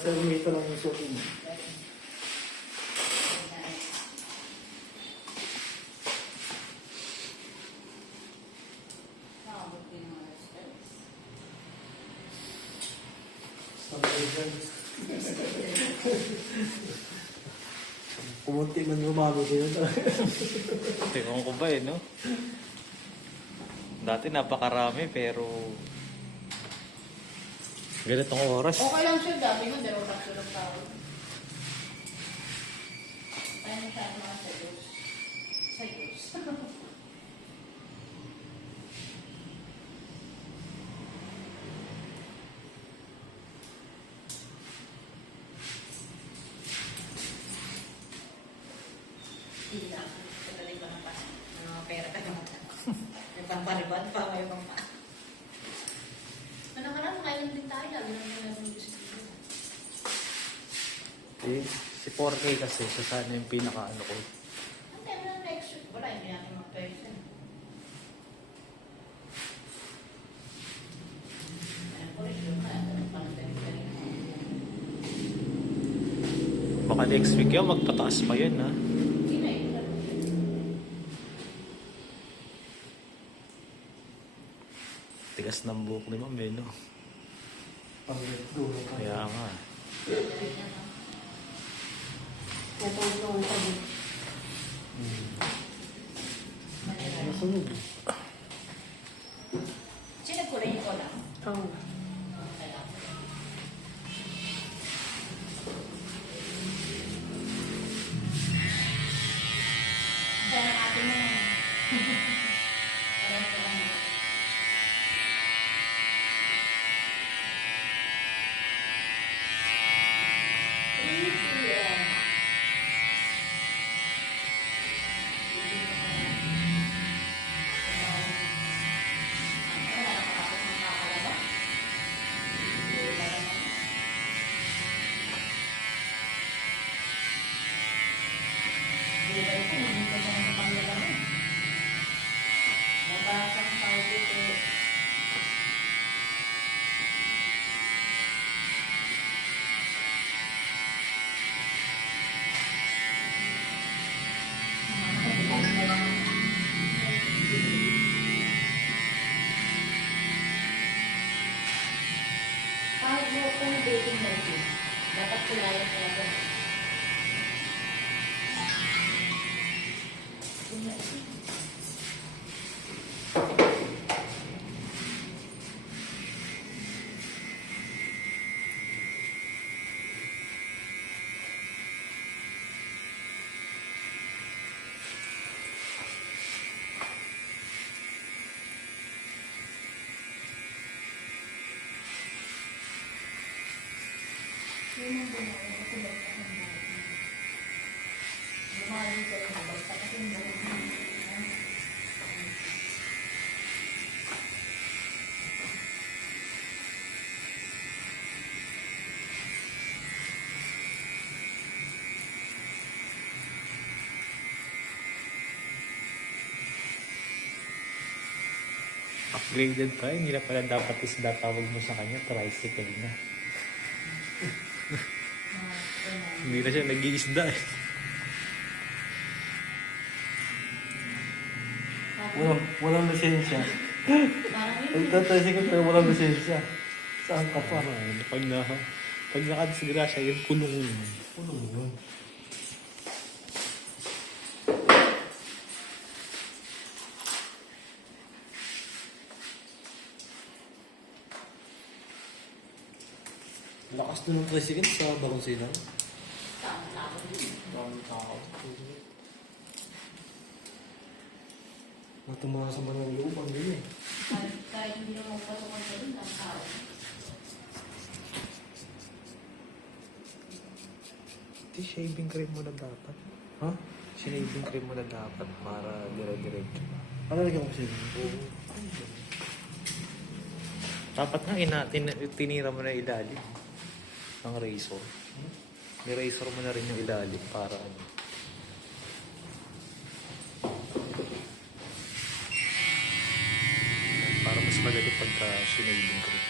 sa meter ang suotin mo. Pumunti man gumamit yun. Tingnan ko ba eh, no? Dati napakarami pero ganitong oras. Okay lang siya, dati mo, pero tatulog tao. Kaya na siya mga sa Diyos. Sa Diyos. Hindi lang. Pagdating ba ng pasa? Mga pera ka naman. May pangparibad pa, may pangpa. Ano ka na, kailan din tayo. Lagi naman na natin gusto dito. Eh, si 4K kasi siya sana yung pinaka-ano ko. Ang tayo na next week. Wala, hindi natin mag-pwede. Ayan po rin yun. Baka next week yun, magpataas pa yun, ha? Hindi na yun. Tigas ng buhok ni Ma'am, eh, no? Pang-dulo ka. Kaya nga. Ito ang pag... Nasunog. Sino ko rin ko lang? Ang... Diyan ang ating mga. Alam ko lang. Kahit mo kung dating na ito, dapat kailangan ka na ito. Yun ang bumawa ko kung bakit ang bumawa. Bumawa ko yung basta kasi yung bumawa. Upgraded pa, hindi na pala dapat isda tawag mo sa kanya, tricycle na. Hindi na siya nag-iisda eh. Walang lisensya. Parang yun. Nagtatasik ko pero walang lisensya. Saan ka pa? Pag nakadisgrasya, yung kulong yun. Ano yun? Lakas doon ng tricycle sa Barong Silang. Tama-tama yun. Daming tao. Natumasan ba ng loob? Ang ganyan. Kahit hindi naman pasukan sa rin, ang tao. Di shaving cream mo na dapat. Ha? Shaving cream mo na dapat para dire-diretso. Ano lagyan ko sa'yo? Dapat nga tinira mo na ilalim ng razor. Ni-razor mo na rin yung ilalim para ano. Para mas madali pagka sinaving cream.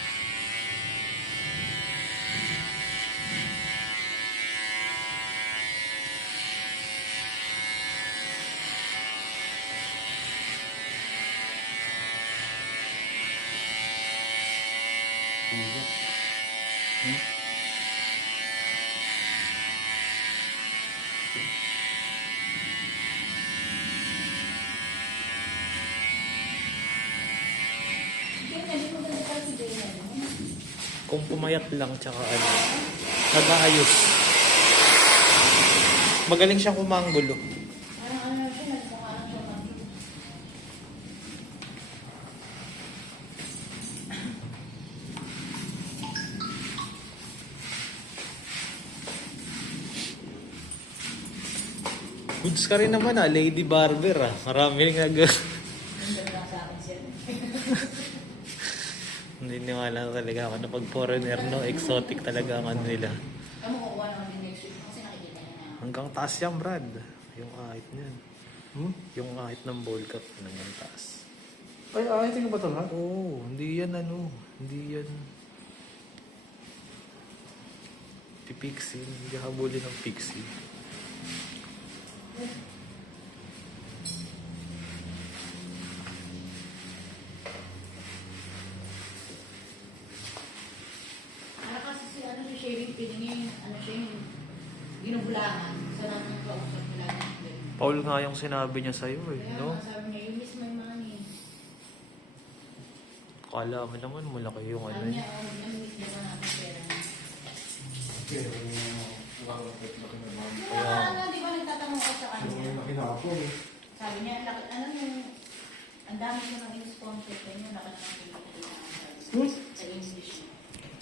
Hmm? Ganyan, hindi maganda pala si Ganyan. Kung pumayat lang, tsaka ano, nag-aayos. Magaling siyang kumanggulo. Ano siya, nagmukha lang siya kami. Goods ka rin naman Lady Barber Marami rin Nandun lang sa akin siya. Hindi niwala talaga ako na pag foreigner, no? Exotic talaga ang ano nila. Kamu kukuha naman din next week kasi nakikita niya na. Hanggang taas yan, Brad. Yung kahit niyan. Hmm? Yung kahit ng bowl cup hanggang taas. Ay, tingnan ba ito lahat? Oo, hindi yan ano. Hindi yan pixie. Hindi habulin ng pixie. Ano kasi si ano si Sherry Piling ano siya yung ginugulangan. Sa namin yung kausap nila. Paul nga yung sinabi niya sa'yo Kaya no? sabi niya, you miss my money. Kala mo naman malaki yung ano Sabi yun. niya, miss naman natin pera niya. Pero yung laki na ma'am. Kaya ano, di ba nagtatanong ako sa kanya? Yung laki na ako eh. Sabi niya, laki, ano yung, ang dami ko nang in-sponsor sa inyo, laki na ang sa English.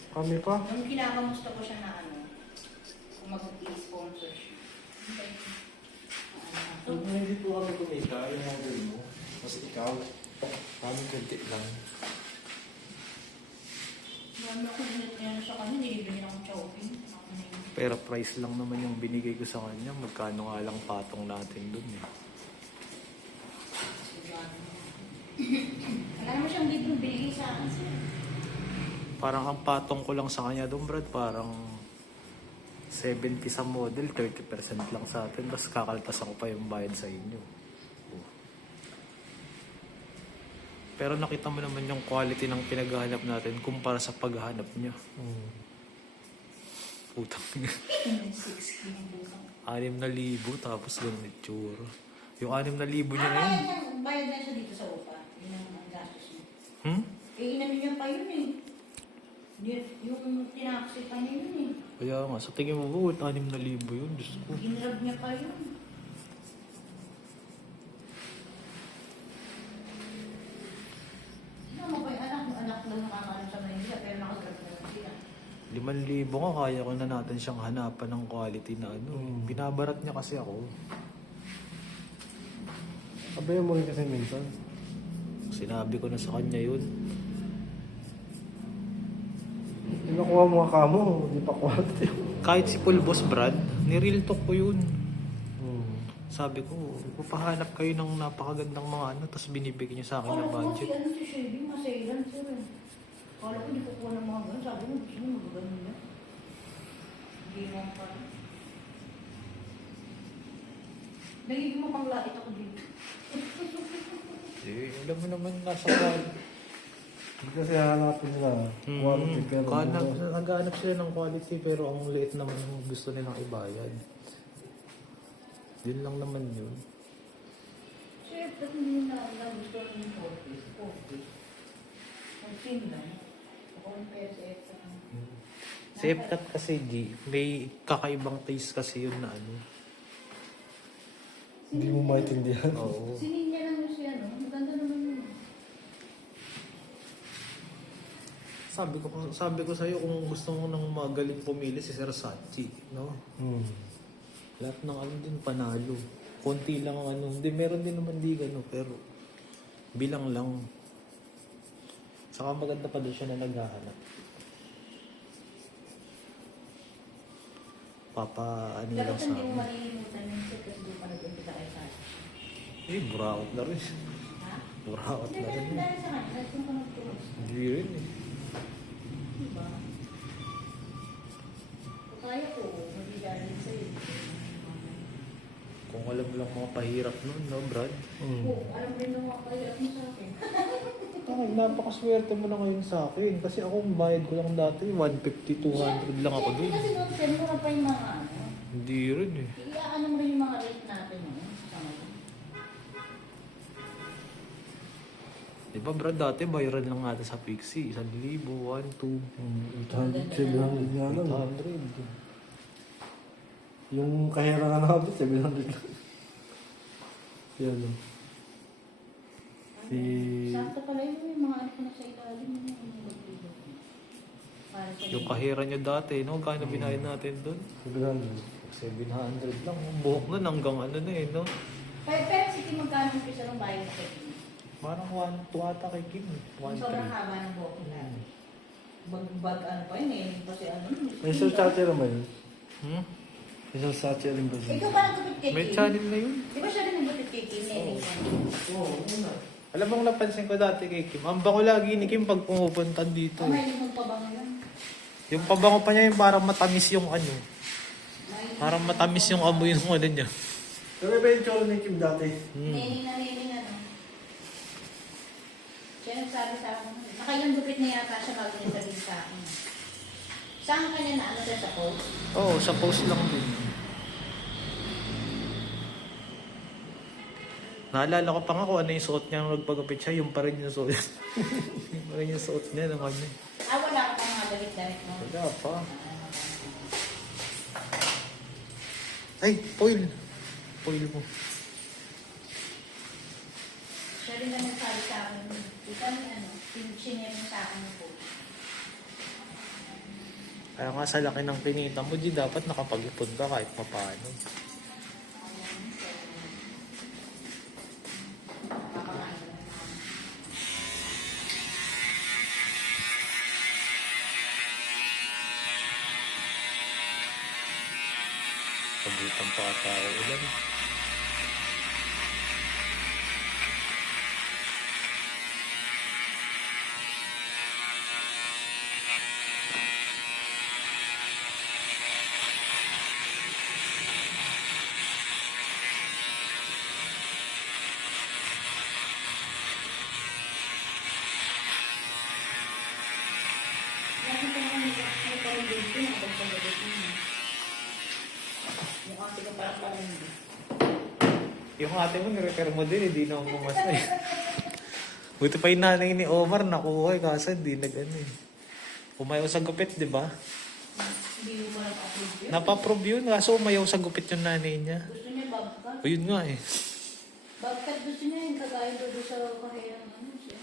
Kami pa. Nung kinakamusta ko siya na ano, kung mag-i-sponsor siya. Okay. Huwag mo hindi po kami kumita, yung model mo. Kasi ikaw, kami kunti lang. Marami ako niya sa kanya, nilibili niya akong shopping. Pero price lang naman yung binigay ko sa kanya. Magkano nga lang patong natin dun eh. Wala naman siyang libreng binigay sa akin sir. Parang ang patong ko lang sa kanya doon, Brad, parang 70 sa model, 30% lang sa atin. Tapos kakaltasan ko pa yung bayad sa inyo. Oh. Pero nakita mo naman yung quality ng pinaghahanap natin kumpara sa paghahanap niya. Putang ina. 6 yung bukang. 6,000 tapos ganun itsura. Yung 6,000 niya na yun. Bayad na siya dito sa upa. Yun ang gastos niya. Hmm? Inano niya pa yun eh. Yung tinaksi pa niya yun eh. Kaya nga, sa tingin mo ba, 6,000 yun? Diyos ko. Ginrab niya pa yun. Ano mo ba yung anak lang nakakaano sa Manila pero nakagrab na lang sila. 5,000 nga, kaya ko na natin siyang hanapan ng quality na ano. Binabarat niya kasi ako. Sabayan mo rin kasi minsan. Sinabi ko na sa kanya yun. Yung nakuha mo nga kamo, di pa quality. Kahit si Pulbos, Brad, ni-real talk ko yun. Hmm. Sabi ko, papahanap kayo ng napakagandang mga ano, tapos binibigyan niyo sa akin ng Kala ko si budget. ano si Shelby, masailan sir eh. Kala ko hindi kukuha ng mga ganun. Sabi mo, gusto mo magagano na. Hindi mo pa. Nagiging mo pang lait ako dito. Eh, alam mo naman nasa quality. Hindi kasi hahanapin nila. Quality pero Naghahanap sila ng quality pero ang liit naman yung gusto nilang ibayad. Yun lang naman yun. Sir, ba't hindi na gusto ng 40? Mag-sim lang. Compare sa extra. Sa Epcot kasi, G, may kakaibang taste kasi yun na ano. hindi mo maintindihan. Oo. Sininya lang mo siya, no? Maganda naman yun. Sabi ko sa'yo kung gusto mo nang magaling pumili si Versace, no? Lahat ng ano din panalo. Konti lang ang ano. Hindi, meron din naman di gano, pero bilang lang. Saka maganda pa doon siya na naghahanap. Papa, ano lang Dapat sa hindi mo akin. malilimutan yun sir kasi doon pa nag-umpisa kayo sa akin. Eh, buraot na rin. Ha? Buraot Hindi, na rin. dahil sa kanya. Dahil kung nagtulos. Hindi rin eh. Diba? Kung kaya ko, magigilin sa'yo. Kung alam mo lang mga pahirap nun, no, Brad? Oo, alam mo rin naman kaya mo sa akin. napakaswerte mo na ngayon sa akin. Kasi ako, bayad ko lang dati, 150, 200 lang ako dun. Kasi noon, sir, mura pa yung mga ano. Hindi rin eh. Iyaano mo rin yung mga rate natin. Sa ngayon. Diba Brad, dati bayaran lang natin sa Pixie. 1,000, 1, 2, 800, 700 nga lang. 800. Yung kahera nga namin, 700 lang. Yan o. Si... Sakto pala yun, yung mga ano ko na sa ilalim. Para sa Yung kahira nyo dati, no? Kano binayad natin doon? 700. 700 lang. Ang buhok nun hanggang ano na eh, no? Pero sige, magkano yung pisa ng bayad sa inyo? Parang 1, 2 ata kay Kim. 1, Sobrang 3. haba ng buhok nila. Bag ano pa yun eh. Kasi ano. May isang sachet naman yun. Hmm? Isang sachet rin ba siya? Ikaw ba nagupit kay May Kim? channel na yun. Di ba siya rin nagupit kay Kim? Oo, muna. Alam mo, napansin ko dati kay Kim. Ang bango lagi ni Kim pag pumupunta dito. Oh, may limang pa ba ngayon? Yung pabango pa niya yung parang matamis yung ano. Parang matamis yung amoy ng ano niya. Pero iba yung tsura ni Kim dati. Nening na nening ano. Siya nagsabi sa akin, nakailang gupit na yata siya bago niya sabihin sa akin. Saan kanya na ano siya sa post? Oo, sa post lang din. Naalala ko pa nga kung ano yung suot niya nung nagpagupit siya, yung pa rin yung suot. Yung pa rin yung suot niya ng ano. Wala ka pang mga damit-damit mo. Wala pa. Ay, foil. Foil mo. Siya rin na nagsabi sa akin, ito may ano, sinare mo sa akin po. Kaya nga sa laki ng pinita mo, di dapat nakapag-ipon ka kahit papaano. Pagutan pa ata ako ulan. Yung ate ko parang parang hindi. Yung ate mo, nirepair mo din, hindi na umumasa eh. Buti pa yung nanay ni Omar, nakuha eh, kasi hindi nag-ano eh. Umayaw sa gupit, di ba? Hindi mo pa nag-approve yun. Napaprove yun, kaso umayaw sa gupit yung nanay niya. Gusto niya babkat. O yun nga eh. Babkat gusto niya yung kagaya doon sa kahirang ano siya.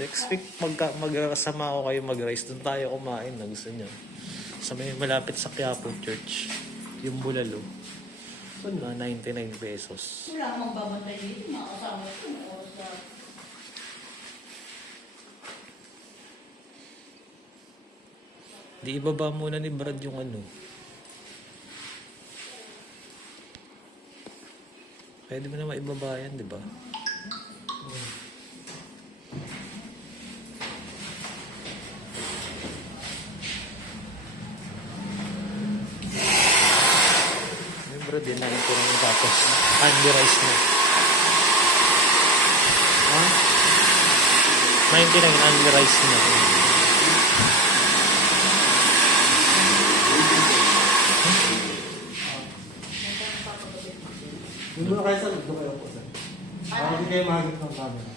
Next week, magkasama ko kayo mag-rice. Doon tayo kumain na gusto niya. Sa may malapit sa Quiapo Church. Yung bulalo. Na 99 pesos. Wala akong magbabantay dito. Mga kasama ko. Oras na. Di ibaba muna ni Brad yung ano. Pwede mo na maibaba yan, di ba? Yung Brad, yun namin ko naman tapos. Candy rice mo. Ha? 99 candy rice mo. Hindi mo na kayo sa doon kayo po sir. Para hindi kayo mahagit ng camera.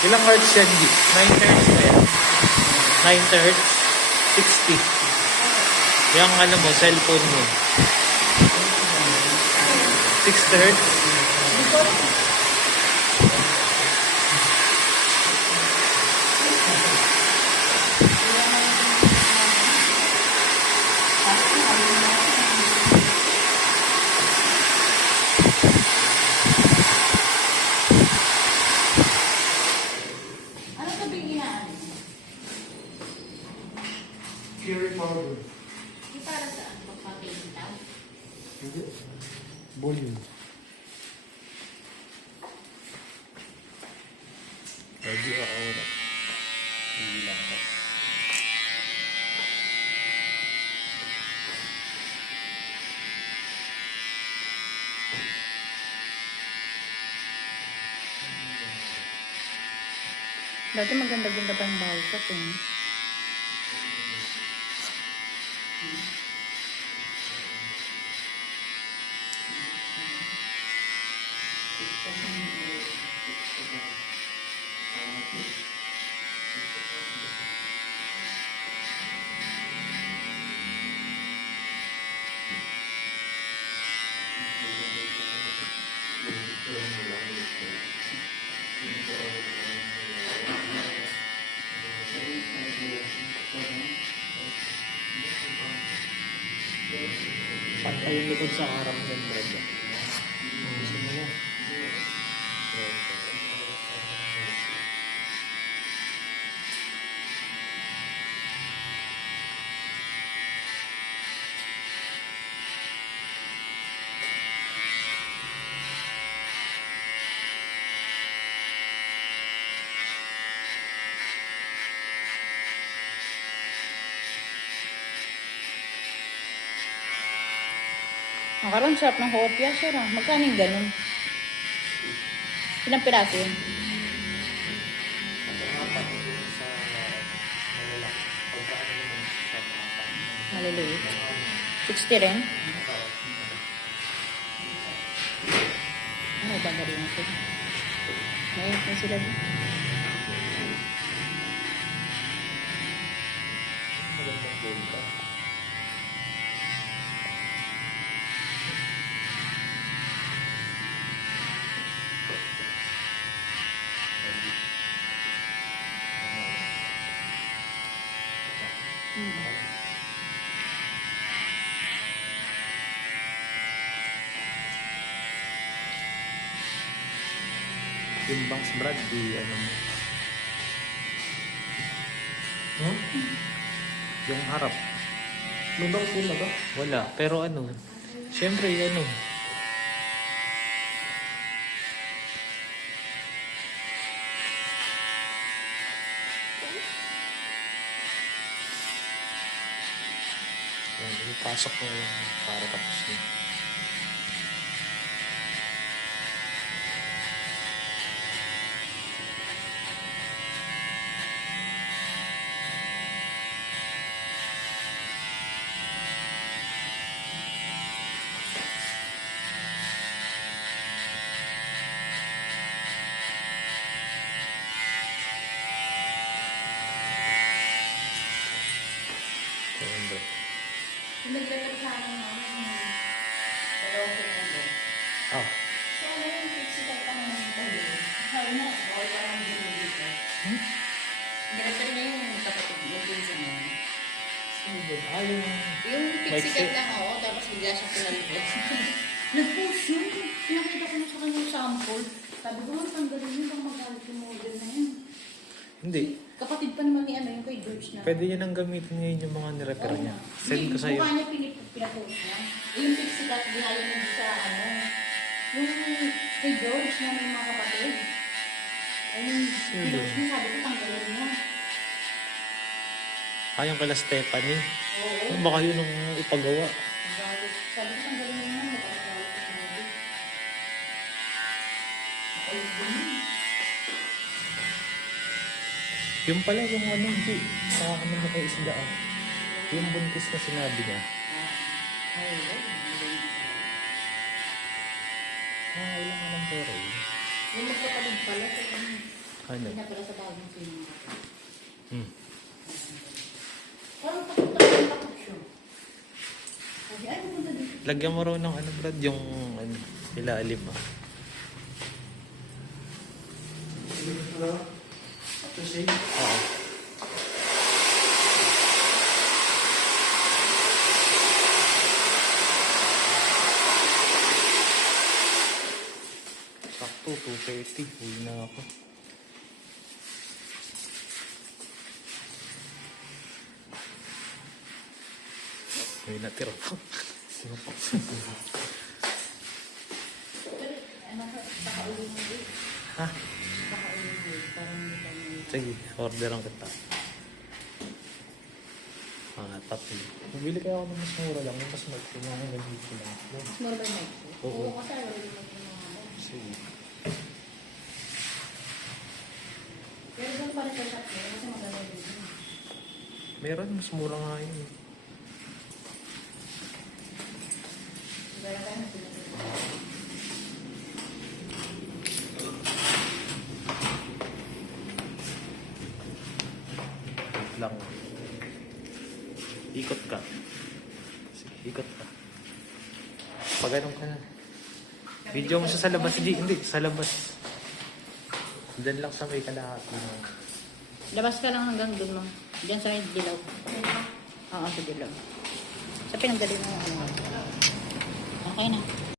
Ilang hertz yan, G? 9 hertz ba yan? 9 hertz? 60. Yung ano mo, cellphone mo. 6 hertz? Curry powder. Di para saan? Pagpapintaw? Hindi. Volume. Ready o wala? Hindi lang ako. Dati maganda-ganda pa yung bahay ko. Pantay yung likod sa harap ng bread. Nakaroon sarap ng hopya, sir. Magkano yung ganun? Ilang piraso yun? Maliliit. 60 rin? Ano ba rin natin? Mayroon na sila din. Yung bangs bread, di ano mo. Huh? Yung harap. May box din na ba? Wala. Pero ano, syempre ano. Yan, ipasok mo yung para tapos na. Yan, bro. Naglalagay sa akin namin. Dalawang pinagod. Ah, So, ano yung fixie ka pa naman ito? Sabi na, bawal pa naman dito dito. Director na yung kapatid, yung pinsan mo. yung... Yung Like pixie cut lang ako, tapos bigla siyang pinalipot. Nag-post yun. Pinakita ko na sa kanya yung sample. Sabi ko, tanggalin yun bang magalit yung model na yun. Hindi. Kapatid pa naman ni ano yung kay George na. Pwede yan ang gamitin ngayon yung mga nirepair niya. Send ko sa'yo. Mukha niya pinapost niya. Yung pixie cut, binayo niya sa ano. Yung kay George na may mga kapatid. Ayun, George niya, sabi ko, tanggalin niya. Yung kala Stephanie. Oo. Baka yun ang ipagawa. Magalit. Sabi ko, tanggalin niya naman. Magkakagalit ko sa model. Ay, ganun. Yung pala yung ano, hindi. Ano na kay isda ah. Yung buntis na sinabi niya. Ay, Kailangan ng pera eh. yung magkapatid pala, sa ano, Ano? hindi na pala sa bagong film. Parang takot siya. Sabi, ay, pumunta dito. Lagyan mo raw ng ano, Brad, yung ano, ilalim ah. After shave? Oo. Sakto, 2:30. Uwi na ako. May natira pa. Pero, ano ka, baka uwi mo din. Ha? Baka uwi mo din. Parang hindi kami. Sige, orderan kita. Tatlo. Bumili kaya ako ng mas mura lang. Yung mas mga ganito lang. Mas mura ba yung mic? Oo. Kasi ayaw rin mag yung mga ano. Sige. Pero doon pa rin sa shop mo, kasi maganda din. Meron, mas mura nga yun. Sigara tayo na pinag-ito. Wait lang. Ikot ka. Sige, ikot ka. Pag anong ka na. Video mo siya sa labas. Hindi, sa labas. Diyan lang sa may kalahati mo. Labas ka lang hanggang dun mo. Diyan sa dilaw. Oo, sa dilaw. Sa pinagdali mo ano. Okay na.